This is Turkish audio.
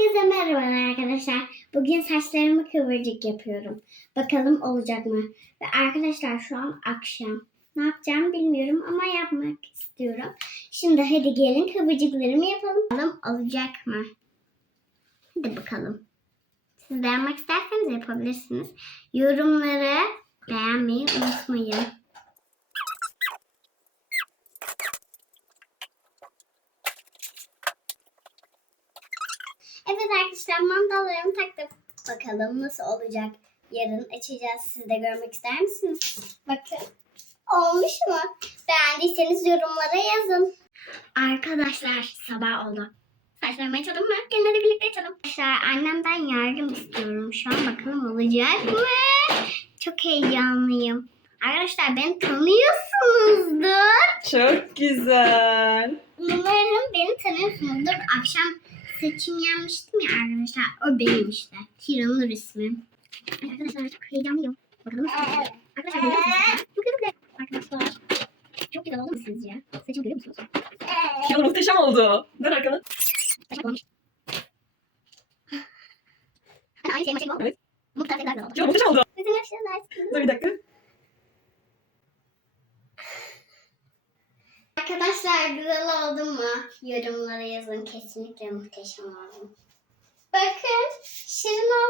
Herkese merhaba arkadaşlar. Bugün saçlarımı kıvırcık yapıyorum. Bakalım olacak mı? Ve arkadaşlar şu an akşam. Ne yapacağımı bilmiyorum ama yapmak istiyorum. Şimdi hadi gelin kıvırcıklarımı yapalım. Bakalım olacak mı? Hadi bakalım. Siz de yapmak isterseniz yapabilirsiniz. Yorumları beğenmeyi unutmayın. Evet arkadaşlar mandallarımı taktım. Bakalım nasıl olacak. Yarın açacağız. Siz de görmek ister misiniz? Bakın. Olmuş mu? Beğendiyseniz yorumlara yazın. Arkadaşlar sabah oldu. Saçlarımı açalım mı? Gelin hadi birlikte açalım. Arkadaşlar annemden yardım istiyorum şu an. Bakalım olacak mı? Çok heyecanlıyım. Arkadaşlar beni tanıyorsunuzdur. Çok güzel. Umarım beni tanıyorsunuzdur. Akşam saçım yanmıştım ya arkadaşlar. O benim işte. Hiranur ismim. Ay Arkadaşlar çok heyecanlıyım. Bakalım nasıl olacak. Arkadaşlar görüyor musunuz? Çok güzel. Arkadaşlar. Çok güzel oldu mu sizce? Saçımı görüyor musunuz? Ya muhteşem oldu. Dön arkanı. Saçım olmuş. Hani aynı şey maçı oldu. Evet. Güzel oldu. Ya muhteşem oldu. Dur bir dakika. Arkadaşlar güzel oldu mu? Yorumlara yazın. Kesinlikle muhteşem oldu. Bakın şirin oldu?